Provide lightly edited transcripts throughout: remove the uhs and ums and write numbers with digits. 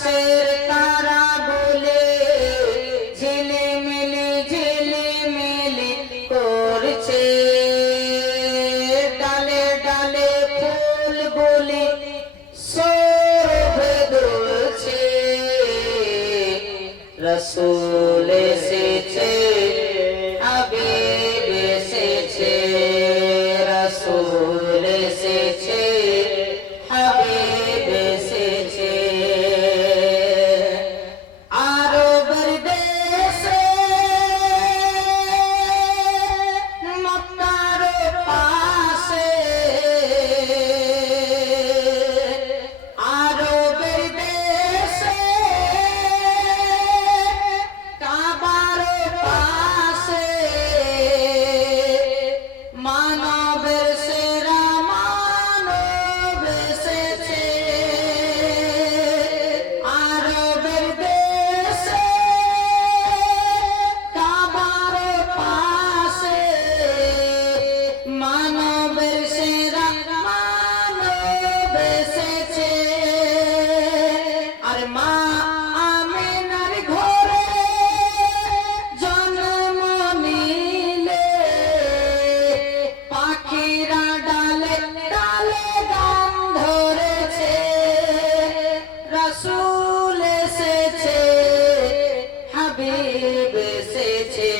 আকাশের তারা বলে ঝিলিমিলি ঝিলিমিলি করছে, ডালে ডালে ফুল বলে সৌরভে দুলছে। রসূল এসেছে, হাবিব এসেছে, রসূল এসেছে, হাবিব এসেছে। আরবের দেশে মক্কার পাশে, আরবের দেশে কাবার পাশে, মানবের সেরা মানব এসেছে। আরবের দেশে কাবার পাশে, মানবের সেরা মানব এসেছে। আর মা আমিনার ঘরে জন্ম নিলে, পাখিরা ডালে ডালে গান ধরেছে। রসূল এসেছে, হাবিব এসেছে।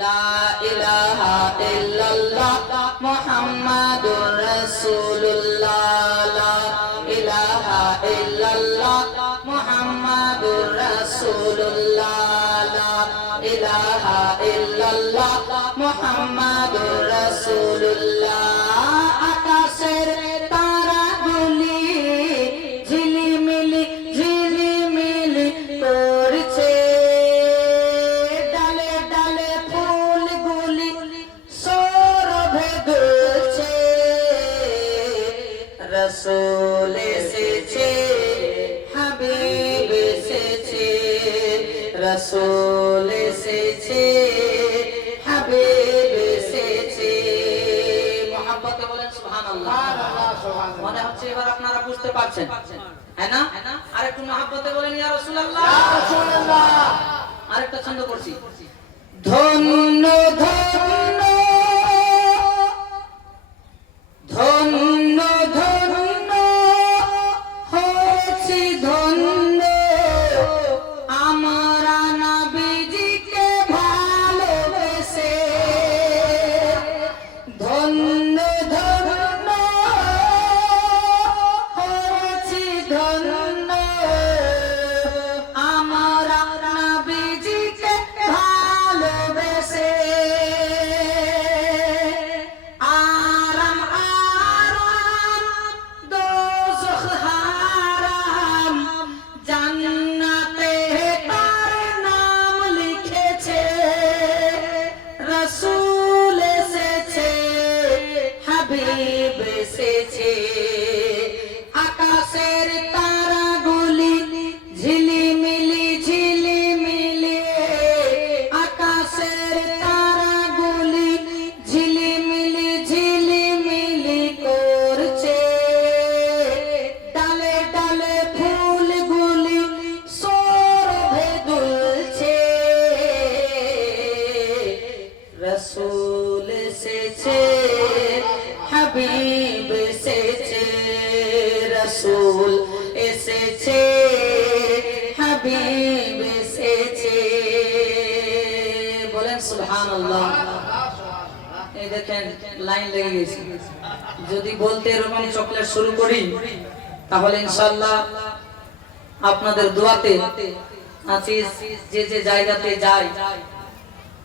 লা ইলাহা ইল্লাল্লাহ মুহাম্মাদুর রাসূলুল্লাহ, লা ইলাহা ইল্লাল্লাহ মুহাম্মাদুর রাসূলুল্লাহ, লা ইলাহা ইল্লাল্লাহ মুহাম্মাদুর রাসূলুল্লাহ। আকাশের তারাগুলি ঝিলিমিলি ঝিলিমিলি করছে, ডালে ডালে ফুলগুলি সৌরভে দুলছে। রসূল এসেছে, হাবিব এসেছে, রসূল এসেছে, হাবিব এসেছে। মুহাব্বতে বলেন সুবহানাল্লাহ। মনে হচ্ছে এবার আপনারা বুঝতে পারছেন, হ্যাঁ না? আরেকটু মুহাব্বতে বলেন ইয়া রাসূলুল্লাহ। আরেকটা ছন্দ করছি, ধন্য ধন্য ধন্য ধন্য হয়েছি ধন্য, আমরা নবীজিকে ভালোবেসে। ধন্য ধন্য হয়েছি ধন্য, আমরা নবীজিকে ভালোবেসে। আরাম আরাম দোজখ হারাম, জান্নাতে তার নাম লিখেছে। রসূল এসেছে, হাবিব এসেছে। আকাশের তারাগুলি ঝিলিমিলি ঝিলিমিলি, আকাশের তারাগুলি ঝিলিমিলি ঝিলিমিলি করছে, ডালে ডালে ফুলগুলি সৌরভে দুলছে। রসূল এসেছে, হাবিব এসেছে, রসূল এসেছে, হাবিব এসেছে। বলেন সুবহানাল্লাহ। এই দেখেন লাইন লেগে গেছে। যদি বলতে এরকম চকলেট শুরু করি, তাহলে ইনশাআল্লাহ আপনাদের দোয়াতে আছি যে যে জায়গাতে যাই,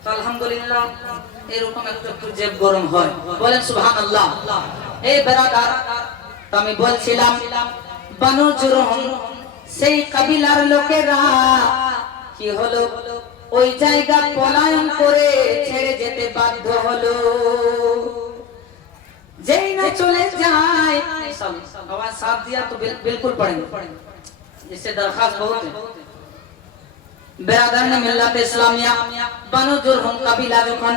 তো আলহামদুলিল্লাহ এরকম একটু একটু জেব গরম হয়। বলেন সুবহানাল্লাহ। এই বেরাদার, তো আমি বলছিলাম বানু জুরহুম সেই কাবিলার লোকেরা কি হলো, ওই জায়গা পলায়ন করে ছেড়ে যেতে বাধ্য হলো। যেই না চলে যায়, आवाज साफ दिया तो बिल्कुल पढ़ेंगे, जिससे दरखास्त बहुत है। बेरादरान मिल्लत इस्लामिया बानु जुरहुम कबीला যখন